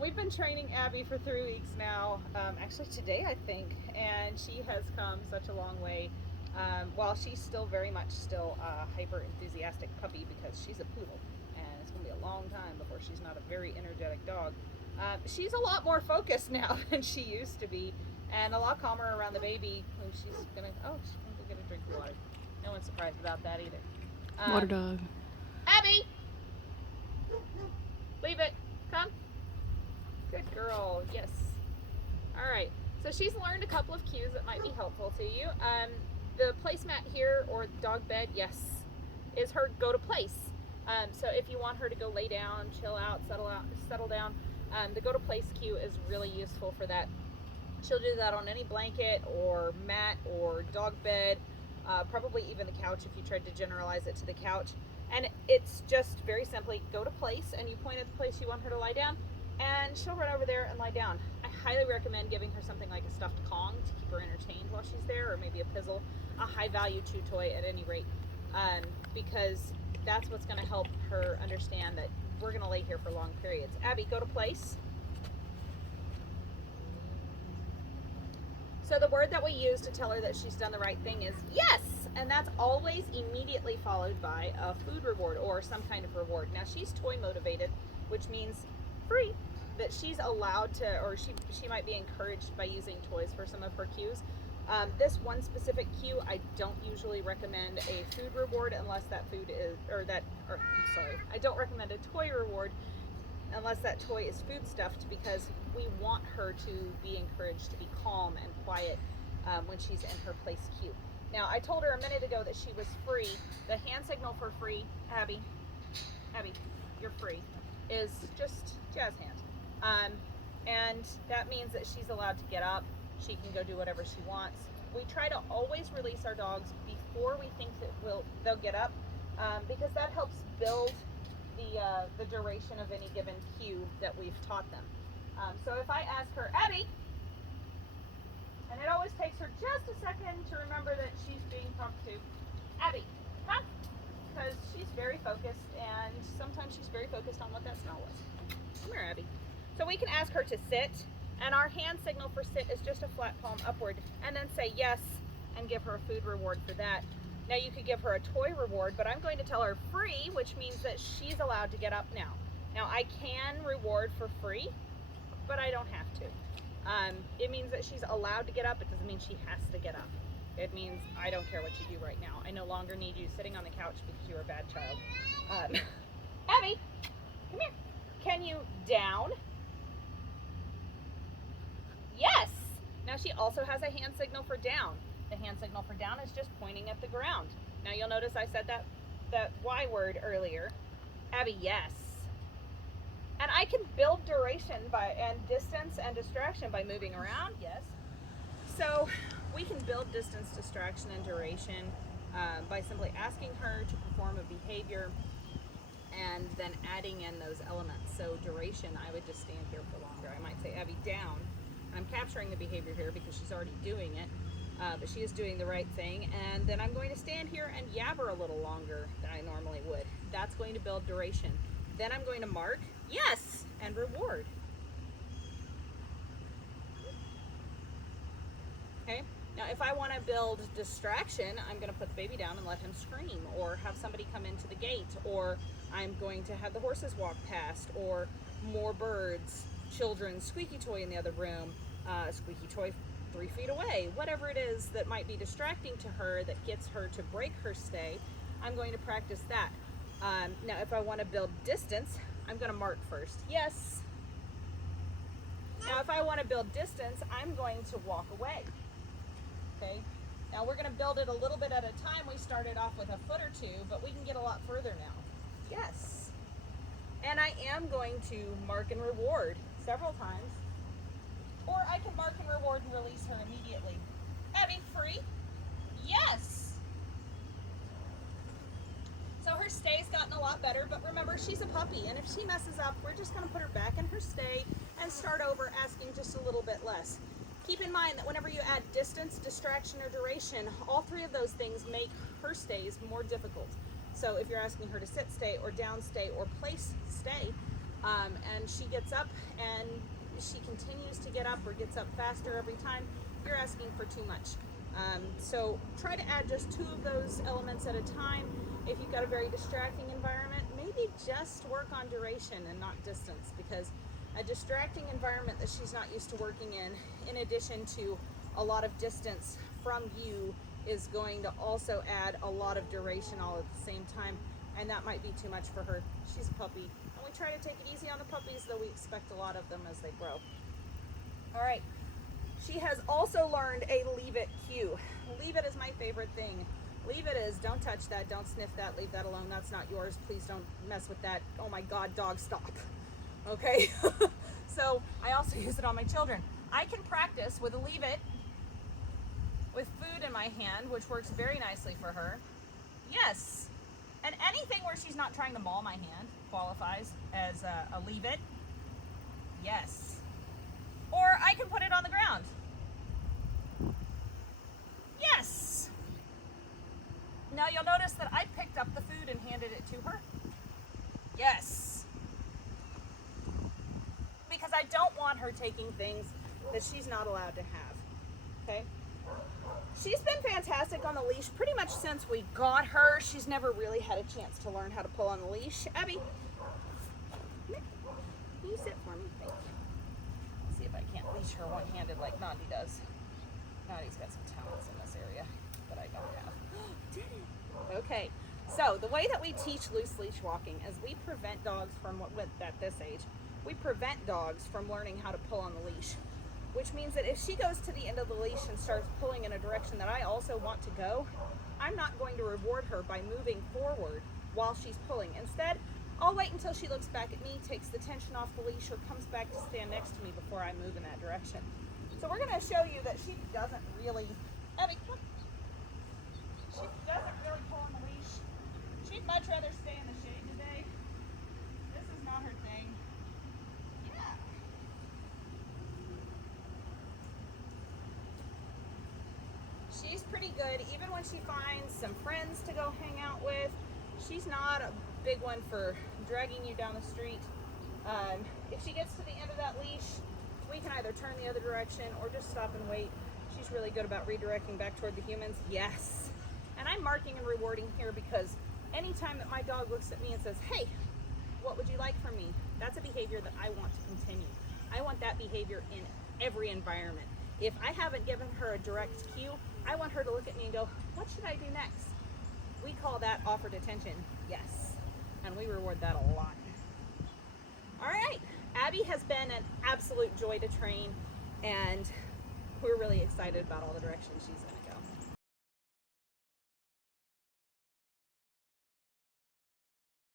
We've been training Abby for 3 weeks now, actually today I think, and she has come such a long way. While she's still very much still a hyper enthusiastic puppy because she's a poodle, and it's going to be a long time before she's not a very energetic dog. She's a lot more focused now than she used to be, and a lot calmer around the baby. When she's going to, oh, she's going to get a drink of water. No one's surprised about that either. Water dog. Abby! Leave it. Come. Good girl. Yes. All right. So she's learned a couple of cues that might be helpful to you. The placemat here, or dog bed, yes, is her go to place. So if you want her to go lay down, chill out, settle down, the go to place cue is really useful for that. She'll do that on any blanket or mat or dog bed, probably even the couch if you tried to generalize it to the couch. And it's just very simply go to place, and you point at the place you want her to lie down, and she'll run over there and lie down. I highly recommend giving her something like a stuffed Kong to keep her entertained while she's there, or maybe a Pizzle, a high value chew toy at any rate, because that's what's going to help her understand that we're going to lay here for long periods. Abby, go to place. So the word that we use to tell her that she's done the right thing is yes, and that's always immediately followed by a food reward or some kind of reward. Now she's toy motivated, which means free, that she's allowed to, or she might be encouraged by using toys for some of her cues. This one specific cue, I don't usually recommend a food reward unless that food is, I don't recommend a toy reward unless that toy is food stuffed, because we want her to be encouraged to be calm and quiet when she's in her place cue. Now, I told her a minute ago that she was free. The hand signal for free, Abby, you're free, is just jazz hand. And that means that she's allowed to get up. She can go do whatever she wants. We try to always release our dogs before we think that they'll get up, because that helps build the duration of any given cue that we've taught them. So if I ask her, Abby, and it always takes her just a second to remember that she's being talked to, Abby, come, because she's very focused, and sometimes she's very focused on what that smell was. Come here, Abby. So we can ask her to sit, and our hand signal for sit is just a flat palm upward, and then say yes and give her a food reward for that. Now you could give her a toy reward, but I'm going to tell her free, which means that she's allowed to get up now. Now I can reward for free, but I don't have to. It means that she's allowed to get up. It doesn't mean she has to get up. It means I don't care what you do right now. I no longer need you sitting on the couch because you're a bad child. Abby, come here. Can you down? Yes! Now she also has a hand signal for down. The hand signal for down is just pointing at the ground. Now you'll notice I said that Y word earlier. Abby, yes. And I can build duration and distance and distraction by moving around, yes. So we can build distance, distraction, and duration by simply asking her to perform a behavior and then adding in those elements. So duration, I would just stand here for longer. I might say, Abby, down. I'm capturing the behavior here because she's already doing it. But she is doing the right thing, and then I'm going to stand here and yabber a little longer than I normally would. That's going to build duration. Then I'm going to mark, yes, and reward. Okay, now if I want to build distraction, I'm going to put the baby down and let him scream, or have somebody come into the gate, or I'm going to have the horses walk past, or more birds, children, squeaky toy in the other room, squeaky toy 3 feet away, whatever it is that might be distracting to her that gets her to break her stay, I'm going to practice that. Now if I want to build distance, I'm going to mark first, yes. Now if I want to build distance, I'm going to walk away. Okay, now we're going to build it a little bit at a time. We started off with a foot or two, but we can get a lot further now. Yes. And I am going to mark and reward several times. Or I can mark and reward and release her immediately. Abby, free? Yes! So her stay's gotten a lot better, but remember, she's a puppy, and if she messes up, we're just going to put her back in her stay and start over asking just a little bit less. Keep in mind that whenever you add distance, distraction, or duration, all three of those things make her stays more difficult. So if you're asking her to sit stay or down stay or place stay, and she gets up and she continues to get up or gets up faster every time, you're asking for too much. So try to add just 2 of those elements at a time. If you've got a very distracting environment, maybe just work on duration and not distance, because a distracting environment that she's not used to working in addition to a lot of distance from you, is going to also add a lot of duration all at the same time, and that might be too much for her. She's a puppy, and we try to take it easy on the puppies, though we expect a lot of them as they grow. All right, she has also learned a leave it cue. Leave it is my favorite thing. Leave it is, don't touch that, don't sniff that, leave that alone, that's not yours, please don't mess with that, oh my God, dog, stop. Okay, so I also use it on my children. I can practice with a leave it, with food in my hand, which works very nicely for her. Yes, and anything where she's not trying to maul my hand qualifies as a leave it. Yes, or I can put it on the ground. Yes. Now you'll notice that I picked up the food and handed it to her. Yes. Because I don't want her taking things that she's not allowed to have. Okay? She's been fantastic on the leash pretty much since we got her. She's never really had a chance to learn how to pull on the leash. Abby, can you sit for me? Thank you. See if I can't leash her one-handed like Nandi does. Nandi's got some talents in this area that I don't have. Did it? Okay, so the way that we teach loose leash walking is we prevent dogs from, at this age, we prevent dogs from learning how to pull on the leash, which means that if she goes to the end of the leash and starts pulling in a direction that I also want to go, I'm not going to reward her by moving forward while she's pulling. Instead, I'll wait until she looks back at me, takes the tension off the leash, or comes back to stand next to me before I move in that direction. So we're going to show you that she doesn't really, Abby, come. She doesn't really pull on the leash. She'd much rather stay in the shade today. This is not her thing. Yeah. She's pretty good, even when she finds some friends to go hang out with. She's not a big one for dragging you down the street. If she gets to the end of that leash, we can either turn the other direction or just stop and wait. She's really good about redirecting back toward the humans. Yes. And I'm marking and rewarding here because anytime that my dog looks at me and says, hey, what would you like from me? That's a behavior that I want to continue. I want that behavior in every environment. If I haven't given her a direct cue, I want her to look at me and go, what should I do next? We call that offered attention. Yes. And we reward that a lot. All right. Abby has been an absolute joy to train, and we're really excited about all the directions she's going to go.